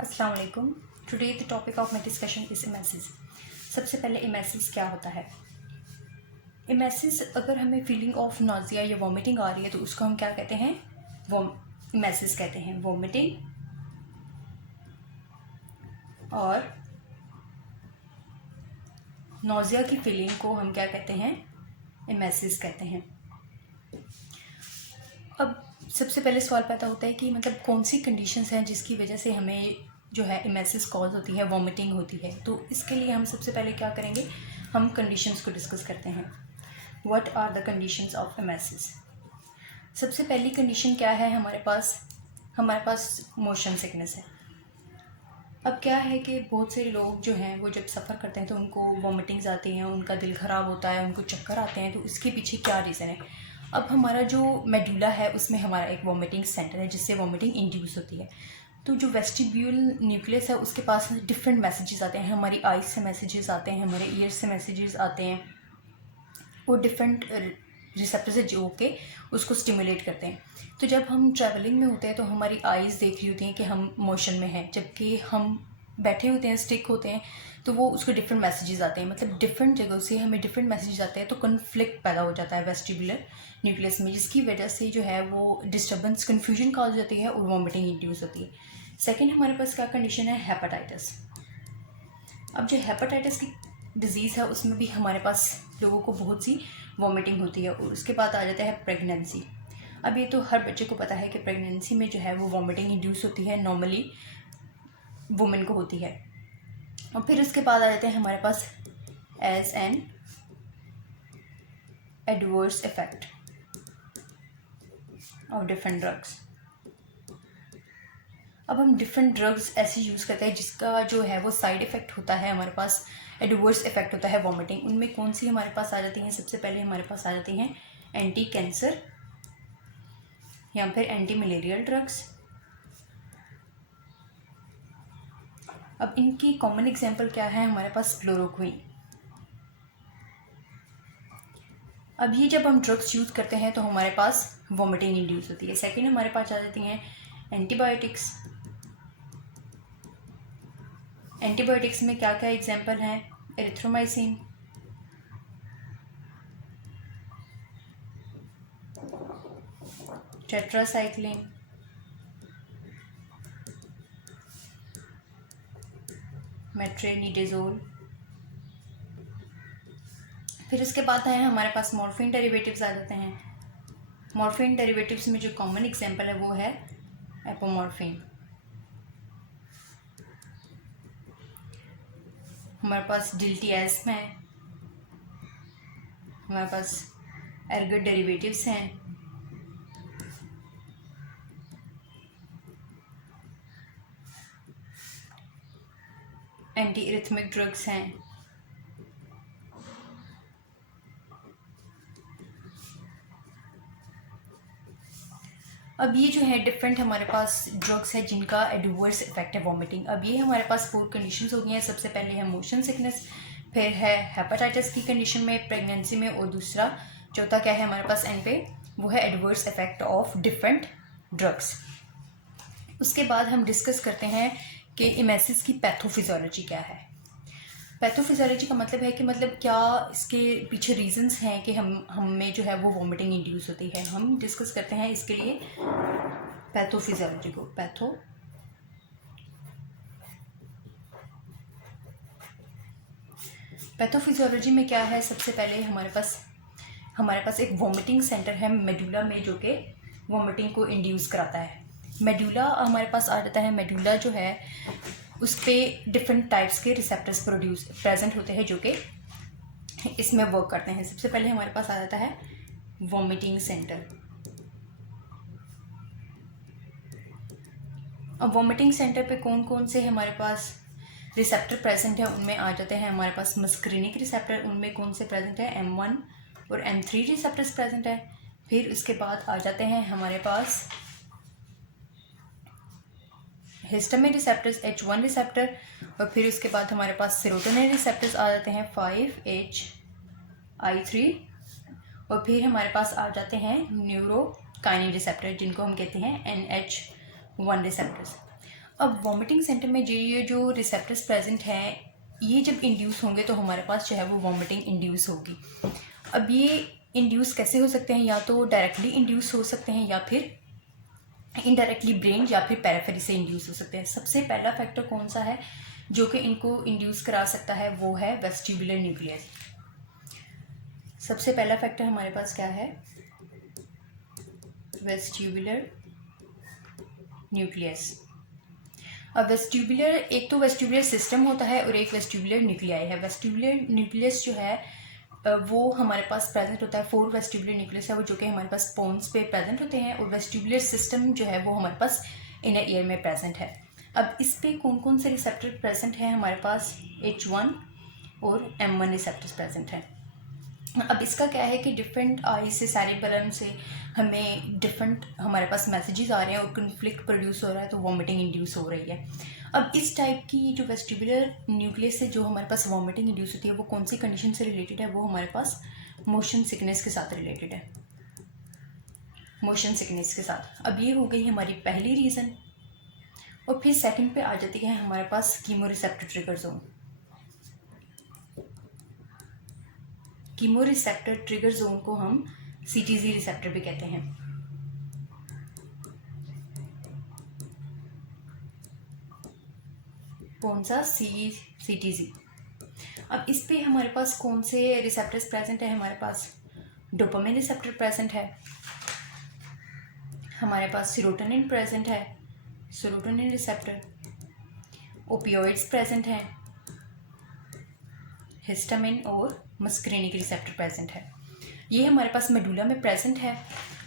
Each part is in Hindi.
अस्सलाम वालेकुम। Today the topic of my discussion is emesis. सबसे पहले इमेसिस क्या होता है। इमेसिस, अगर हमें फीलिंग ऑफ नाजिया या वॉमिटिंग आ रही है तो उसको हम क्या कहते हैं, इमेसिस कहते हैं। वॉमिटिंग और नाजिया की फीलिंग को हम क्या कहते हैं, इमेसिस कहते हैं। अब सबसे पहले सवाल पैदा होता है कि मतलब कौन सी कंडीशंस हैं जिसकी वजह से हमें जो है इमेसिस कॉज होती है, वॉमिटिंग होती है। तो इसके लिए हम सबसे पहले क्या करेंगे, हम कंडीशंस को डिस्कस करते हैं। What are the conditions of emesis. सबसे पहली कंडीशन क्या है, हमारे पास मोशन सिकनेस है। अब क्या है कि बहुत से लोग जो हैं वो जब सफ़र करते हैं तो उनको वॉमिटिंग्स आती हैं, उनका दिल ख़राब होता है, उनको चक्कर आते हैं। तो इसके पीछे क्या रीज़न है। अब हमारा जो मेडुला है उसमें हमारा एक वॉमिटिंग सेंटर है जिससे वॉमिटिंग इंड्यूस होती है। तो जो वेस्टिब्यूल न्यूक्लियस है उसके पास डिफरेंट मैसेजेस आते हैं। हमारी आइज से मैसेजेस आते हैं, हमारे ईयर्स से मैसेजेस आते हैं। वो डिफरेंट रिसेप्टर से जो के उसको स्टिमुलेट करते हैं। तो जब हम ट्रैवलिंग में होते हैं तो हमारी आइज़ देख रही होती हैं कि हम मोशन में हैं, जबकि हम बैठे होते हैं, स्टिक होते हैं, तो वो उसको डिफरेंट मैसेजेस आते हैं। मतलब डिफरेंट जगहों से हमें डिफरेंट मैसेजेस आते हैं, तो कन्फ्लिक्ट पैदा हो जाता है वेस्टिबुलर न्यूक्लियस में, जिसकी वजह से जो है वो डिस्टर्बेंस, कन्फ्यूजन कॉज हो जाती है और वॉमिटिंग इंड्यूस होती है। सेकेंड हमारे पास क्या कंडीशन है, हेपेटाइटिस। अब जो हेपेटाइटिस की डिज़ीज़ है उसमें भी हमारे पास लोगों को बहुत सी वॉमिटिंग होती है। और उसके बाद आ जाता है प्रेगनेंसी। अब ये तो हर बच्चे को पता है कि प्रेगनेंसी में जो है वो वॉमिटिंग इंड्यूस होती है, नॉर्मली वुमेन को होती है। और फिर उसके बाद आ जाते हैं हमारे पास as an adverse effect of different drugs. अब हम डिफरेंट ड्रग्स ऐसे यूज़ करते हैं जिसका जो है वो साइड इफ़ेक्ट होता है, हमारे पास एडवर्स इफेक्ट होता है वॉमिटिंग। उनमें कौन सी हमारे पास आ जाती हैं, सबसे पहले हमारे पास आ जाती हैं एंटी कैंसर या फिर एंटी मलेरियल ड्रग्स। अब इनकी कॉमन एग्जांपल क्या है, हमारे पास क्लोरोक्विन। अब ये जब हम ड्रग्स यूज़ करते हैं तो हमारे पास वॉमिटिंग इंड्यूस होती है। सेकेंड हमारे पास आ जाती हैं एंटीबायोटिक्स। एंटीबायोटिक्स में क्या क्या एग्जांपल हैं, एरिथ्रोमाइसिन, टेट्रासाइक्लिन, मेट्रोनिडाज़ोल। फिर उसके बाद है हमारे पास मॉर्फिन डेरिवेटिव्स आ जाते हैं। मॉर्फिन डेरिवेटिव्स में जो कॉमन एग्जांपल है वो है एपोमॉर्फिन। हमारे पास डिल्टियाज़म है, हमारे पास एर्गोट डेरिवेटिव्स हैं, एंटी इरिथमिक ड्रग्स हैं। अब ये जो है डिफरेंट हमारे पास ड्रग्स है जिनका एडवर्स इफेक्ट है वॉमिटिंग। अब ये हमारे पास 4 कंडीशंस हो गई हैं। सबसे पहले है मोशन सिकनेस, फिर है हेपेटाइटिस की कंडीशन में, प्रेगनेंसी में, और दूसरा चौथा क्या है हमारे पास एंड पे, वो है adverse effect of different drugs. उसके बाद हम डिस्कस करते हैं कि इमेसिस की पैथोफिजियोलॉजी क्या है। पैथोफिजियोलॉजी का मतलब है कि मतलब क्या इसके पीछे रीजंस हैं कि हमें जो है वो वॉमिटिंग इंड्यूस होती है। हम डिस्कस करते हैं इसके लिए पैथोफिजियोलॉजी को। पैथोफिजियोलॉजी में क्या है, सबसे पहले हमारे पास एक वॉमिटिंग सेंटर है मेडुला में, जो कि वॉमिटिंग को इंड्यूस कराता है। मेडुला हमारे पास आ जाता है। मेडुला जो है उस पर डिफरेंट टाइप्स के रिसेप्टर्स प्रेजेंट होते हैं जो कि इसमें वर्क करते हैं। सबसे पहले हमारे पास आ जाता है वॉमिटिंग सेंटर। अब वॉमिटिंग सेंटर पे कौन कौन से हमारे पास रिसेप्टर प्रेजेंट है, उनमें आ जाते हैं हमारे पास मस्करिनिक रिसेप्टर। उनमें कौन से प्रेजेंट है, M1 और M3 रिसेप्टर्स प्रेजेंट है। फिर उसके बाद आ जाते हैं हमारे पास हिस्टामिन रिसेप्टर्स, H1 रिसेप्टर। और फिर उसके बाद हमारे पास सेरोटोनिन रिसेप्टर्स आ जाते हैं 5HI3। और फिर हमारे पास आ जाते हैं न्यूरोकाइनिन रिसेप्टर जिनको हम कहते हैं NH1 रिसेप्टर्स। अब वॉमिटिंग सेंटर में ये जो रिसेप्टर्स प्रेजेंट हैं, ये जब इंड्यूस होंगे तो हमारे पास जो है वो वॉमिटिंग इंड्यूस होगी। अब ये इंड्यूस कैसे हो सकते हैं, या तो डायरेक्टली इंड्यूस हो सकते हैं या फिर इनडायरेक्टली ब्रेन या फिर पेरिफेरी से इंड्यूस हो सकते हैं। सबसे पहला फैक्टर कौन सा है जो कि इनको इंड्यूस करा सकता है, वो है वेस्टिबुलर न्यूक्लियस। सबसे पहला फैक्टर हमारे पास क्या है, वेस्टिबुलर न्यूक्लियस। अब वेस्टिबुलर, एक तो वेस्टिबुलर सिस्टम होता है और एक वेस्टिबुलर न्यूक्लियाई है। वेस्टिबुलर न्यूक्लियस जो है वो हमारे पास प्रेजेंट होता है, 4 वेस्टिबुलर न्यूक्लियस है वो, जो कि हमारे पास पोन्स पे प्रेजेंट होते हैं, और वेस्टिबुलर सिस्टम जो है वो हमारे पास इनर ईयर में प्रेजेंट है। अब इस पे कौन कौन से रिसेप्टर प्रेजेंट है हमारे पास, H1 और M1 रिसेप्टर्स प्रेजेंट हैं। अब इसका क्या है कि डिफरेंट आई से, सेरेब्रम से हमें डिफरेंट हमारे पास मैसेजेस आ रहे हैं और कन्फ्लिक्ट प्रोड्यूस हो रहा है, तो वॉमिटिंग इंड्यूस हो रही है। अब इस टाइप की जो वेस्टिबुलर न्यूक्लियस से जो हमारे पास वॉमिटिंग इंड्यूस होती है वो कौन सी कंडीशन से रिलेटेड है, वो हमारे पास मोशन सिकनेस के साथ रिलेटेड है, मोशन सिकनेस के साथ। अब ये हो गई हमारी पहली रीज़न। और फिर सेकंड पे आ जाती है हमारे पास chemoreceptor trigger zone. Chemoreceptor trigger zone को हम CTZ रिसेप्टर भी कहते हैं। कौन सा, CTZ। अब इस पे हमारे पास कौन से रिसेप्टर्स प्रेजेंट है, हमारे पास डोपामिन रिसेप्टर प्रेजेंट है, हमारे पास सेरोटोनिन प्रेजेंट है, सेरोटोनिन रिसेप्टर, ओपियोइड्स प्रेजेंट हैं, हिस्टामिन और मस्करीनिक रिसेप्टर प्रेजेंट है। ये हमारे पास मेडुला में प्रेजेंट है,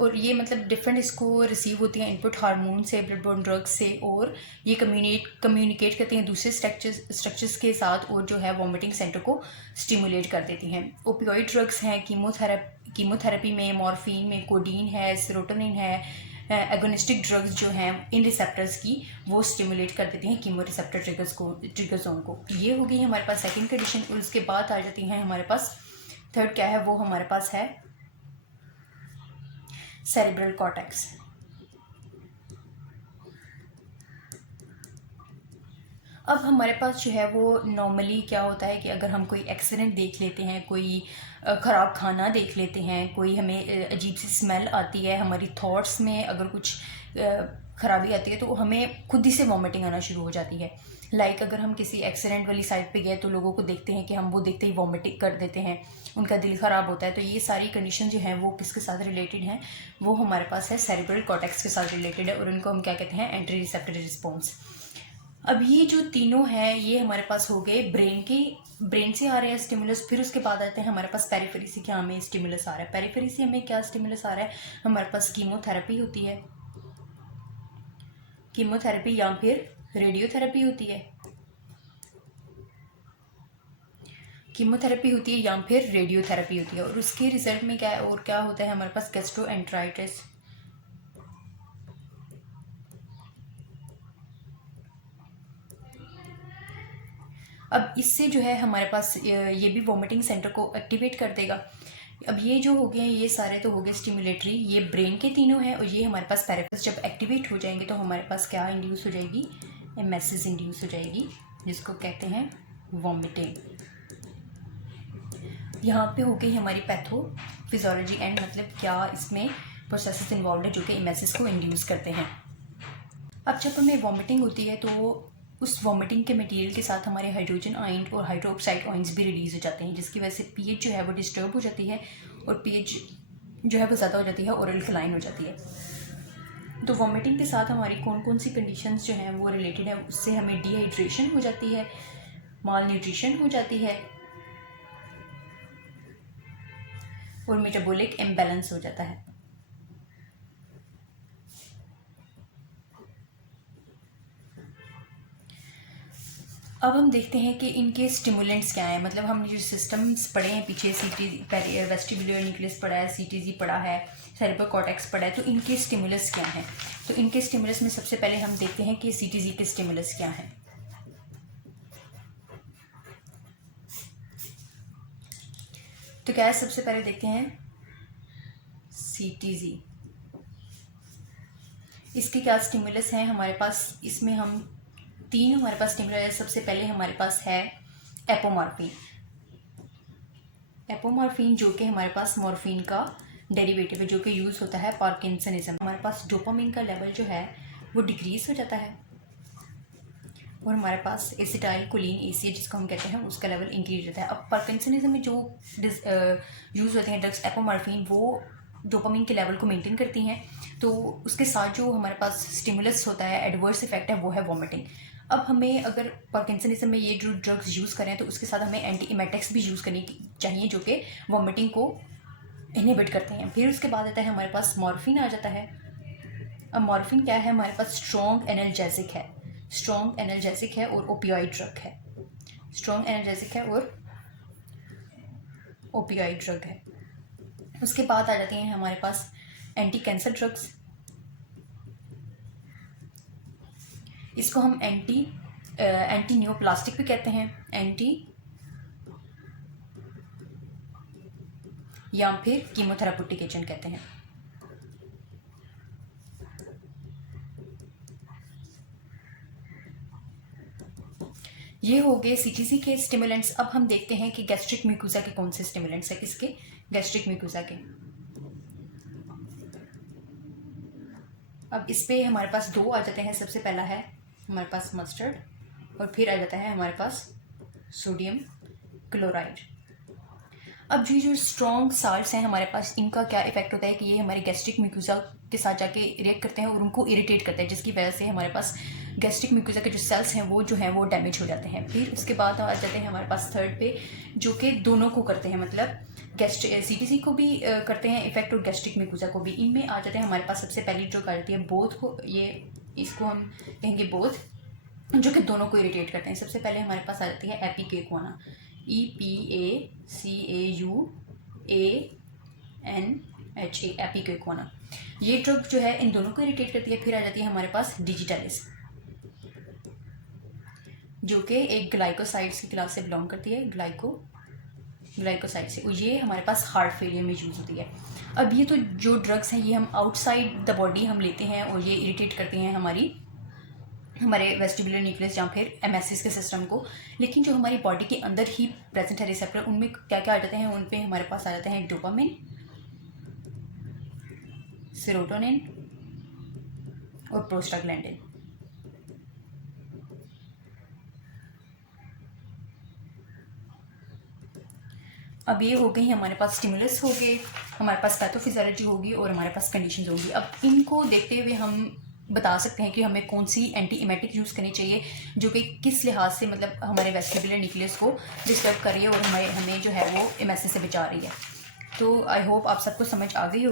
और ये मतलब डिफरेंट इसको रिसीव होती हैं इनपुट हार्मोन से, ब्लड बॉर्न ड्रग्स से, और ये कम्युनिकेट करती हैं दूसरे स्ट्रक्चर्स के साथ, और जो है वॉमिटिंग सेंटर को स्टिमुलेट कर देती हैं। ओपियोइड ड्रग्स हैं, कीमोथेरेपी में मॉर्फिन में कोडीन है, सेरोटोनिन है, एगोनिस्टिक ड्रग्स जो हैं इन रिसेप्टर्स की वो स्टिमुलेट कर देती हैं कीमो रिसेप्टर ट्रिगर जोन को। ये हो गई हमारे पास सेकंड कंडीशन। और उसके बाद आ जाती हैं हमारे पास थर्ड, क्या है वो हमारे पास है सेरेब्रल कॉर्टेक्स। अब हमारे पास जो है वो नॉर्मली क्या होता है कि अगर हम कोई एक्सीडेंट देख लेते हैं, कोई ख़राब खाना देख लेते हैं, कोई हमें अजीब सी स्मेल आती है, हमारी थॉट्स में अगर कुछ ख़राबी आती है, तो हमें खुद ही से वॉमिटिंग आना शुरू हो जाती है। लाइक अगर हम किसी एक्सीडेंट वाली साइड पे गए तो लोगों को देखते हैं कि हम वो देखते ही वॉमिटिंग कर देते हैं, उनका दिल ख़राब होता है। तो ये सारी कंडीशन जो हैं वो किसके साथ रिलेटेड हैं, वो हमारे पास है सेरेब्रल कॉर्टेक्स के साथ रिलेटेड है, और उनको हम क्या कहते हैं, एंटी रिसेप्टरी रिस्पॉन्स। अब ये जो तीनों हैं ये हमारे पास हो गए ब्रेन से आ रहे हैं स्टिमुलस। फिर उसके बाद आते हैं हमारे पास पेरिफेरी से, क्या हमें स्टिमुलस आ रहा है। पेरिफेरी से हमें क्या स्टिमुलस आ रहा है, हमारे पास कीमोथेरेपी होती है, कीमोथेरेपी या फिर रेडियोथेरेपी होती है, कीमोथेरेपी होती है या फिर रेडियोथेरेपी होती है। और उसके रिजल्ट में क्या है, और क्या होता है हमारे पास, गैस्ट्रोएंटेराइटिस, अब इससे जो है हमारे पास ये भी वॉमिटिंग सेंटर को एक्टिवेट कर देगा। अब ये जो हो गए हैं ये सारे तो हो गए स्टिमुलेटरी, ये ब्रेन के तीनों हैं, और ये हमारे पास पेरिफेरस जब एक्टिवेट हो जाएंगे तो हमारे पास क्या इंड्यूस हो जाएगी, एमएसएस इंड्यूस हो जाएगी, जिसको कहते हैं वॉमिटिंग। यहाँ पे हो गई हमारी पैथोफिजियोलॉजी एंड, मतलब क्या इसमें प्रोसेसेस इन्वॉल्व है जो कि एमएसएस को इंड्यूस करते हैं। अब जब हमें वॉमिटिंग होती है तो उस वॉमिटिंग के मटेरियल के साथ हमारे हाइड्रोजन आयन और हाइड्रोक्साइड आयन्स भी रिलीज हो जाते हैं, जिसकी वजह से पीएच जो है वो डिस्टर्ब हो जाती है, और पीएच जो है वो ज़्यादा हो जाती है और अल्कलाइन हो जाती है। तो वॉमिटिंग के साथ हमारी कौन कौन सी कंडीशंस जो हैं वो रिलेटेड है, उससे हमें डिहाइड्रेशन हो जाती है, माल न्यूट्रिशन हो जाती है, और मेटाबॉलिक इम्बैलेंस हो जाता है। अब हम देखते हैं कि इनके स्टिमुलेंट्स क्या हैं। मतलब हमने जो सिस्टम्स पढ़े हैं पीछे, वेस्टिबुलर न्यूक्लियस पढ़ा है, CTZ पढ़ा है, सेरेब्रल कॉर्टेक्स पढ़ा है, तो इनके स्टिमुलस क्या हैं। तो इनके स्टिमुलस में सबसे पहले हम देखते हैं कि CTZ के स्टिमुलस क्या हैं। तो क्या है, सबसे पहले देखते हैं CTZ, इसके क्या स्टिमुलस हैं हमारे पास। इसमें हम तीन हमारे पास स्टिमुलस। सबसे पहले हमारे पास है एपोमॉर्फिन। एपोमॉर्फिन जो कि हमारे पास मॉर्फिन का डेरिवेटिव है, जो कि यूज़ होता है पार्किंसनिज्म। हमारे पास डोपामिन का लेवल जो है वो डिक्रीज हो जाता है और हमारे पास एसिटाइल कोलिन एसी जिसको हम कहते हैं उसका लेवल इंक्रीज होता है। अब पार्किंसनिज्म में जो यूज़ होते हैं ड्रग्स एपोमॉर्फिन, वो डोपामिन के लेवल को मेंटेन करती हैं। तो उसके साथ जो हमारे पास स्टिमुलस होता है, एडवर्स इफेक्ट है, वो है वॉमिटिंग। अब हमें अगर पार्किंसनिज्म में ये जो ड्रग्स यूज़ करें तो उसके साथ हमें एंटी इमेटिक्स भी यूज़ करनी चाहिए जो कि वॉमिटिंग को इनहिबिट करते हैं। फिर उसके बाद आता है हमारे पास मॉर्फिन आ जाता है। अब मॉर्फिन क्या है, हमारे पास स्ट्रॉन्ग एनाल्जेसिक है, स्ट्रॉन्ग एनाल्जेसिक है और ओपियोइड ड्रग है। स्ट्रॉन्ग एनाल्जेसिक है और ओपियोइड ड्रग है। उसके बाद आ जाती हैं हमारे पास एंटी कैंसर ड्रग्स। इसको हम एंटी न्यूप्लास्टिक भी कहते हैं, एंटी या फिर कीमोथेराप्यूटिक एजेंट कहते हैं। ये हो गए सीटीसी के स्टिमुलेंट्स। अब हम देखते हैं कि गैस्ट्रिक म्यूकोसा के कौन से स्टिमुलेंट्स हैं। किसके? गैस्ट्रिक म्यूकोसा के। अब इस पे हमारे पास दो आ जाते हैं। सबसे पहला है हमारे पास मस्टर्ड और फिर आ जाता है हमारे पास सोडियम क्लोराइड। अब जो स्ट्रॉन्ग साल्ट्स हैं हमारे पास, इनका क्या इफेक्ट होता है कि ये हमारे गैस्ट्रिक म्यूकोसा के साथ जाके रिएक्ट करते हैं और उनको इरिटेट करते हैं, जिसकी वजह से हमारे पास गैस्ट्रिक म्यूकोसा के जो सेल्स हैं वो डैमेज हो जाते हैं। फिर उसके बाद आ जाते हैं हमारे पास थर्ड पे, जो कि दोनों को करते हैं, मतलब सीटीसी को भी करते हैं इफेक्ट और गैस्ट्रिक म्यूकोसा को भी। इनमें आ जाते हैं हमारे पास सबसे पहली जो करती है बोथ को, ये इसको हम कहेंगे बोथ, जो कि दोनों को इरिटेट करते हैं। सबसे पहले हमारे पास आ जाती है एपिकेक्वाना, EPACAUANHA, एपिकेक्वाना। ये ड्रग जो है इन दोनों को इरिटेट करती है। फिर आ जाती है हमारे पास डिजिटालिस, जो कि एक ग्लाइकोसाइड्स की क्लास से बिलोंग करती है, ग्लाइकोसाइड से। और ये हमारे पास हार्ट फेलियर में यूज़ होती है। अब ये तो जो ड्रग्स हैं ये हम आउटसाइड द बॉडी हम लेते हैं और ये इरिटेट करते हैं हमारे वेस्टिबुलर न्यूक्लियस या फिर एमएसएस के सिस्टम को। लेकिन जो हमारी बॉडी के अंदर ही प्रेजेंट है रिसेप्टर, उनमें क्या क्या आ जाते हैं, उन पे हमारे पास आ जाते हैं डोपामिन, सेरोटोनिन और प्रोस्टाग्लैंडिन। अब ये हो गई हमारे पास स्टिमुलस हो गए, हमारे पास पैथोफिजियोलॉजी होगी और हमारे पास कंडीशंस होगी। अब इनको देखते हुए हम बता सकते हैं कि हमें कौन सी एंटी इमेटिक यूज़ करनी चाहिए जो कि किस लिहाज से मतलब हमारे वेस्टिबुलर न्यूक्लियस को डिस्टर्ब कर रही है और हमें जो है वो एमएसए से बचा रही है। तो आई होप आप सबको समझ आ गई हो।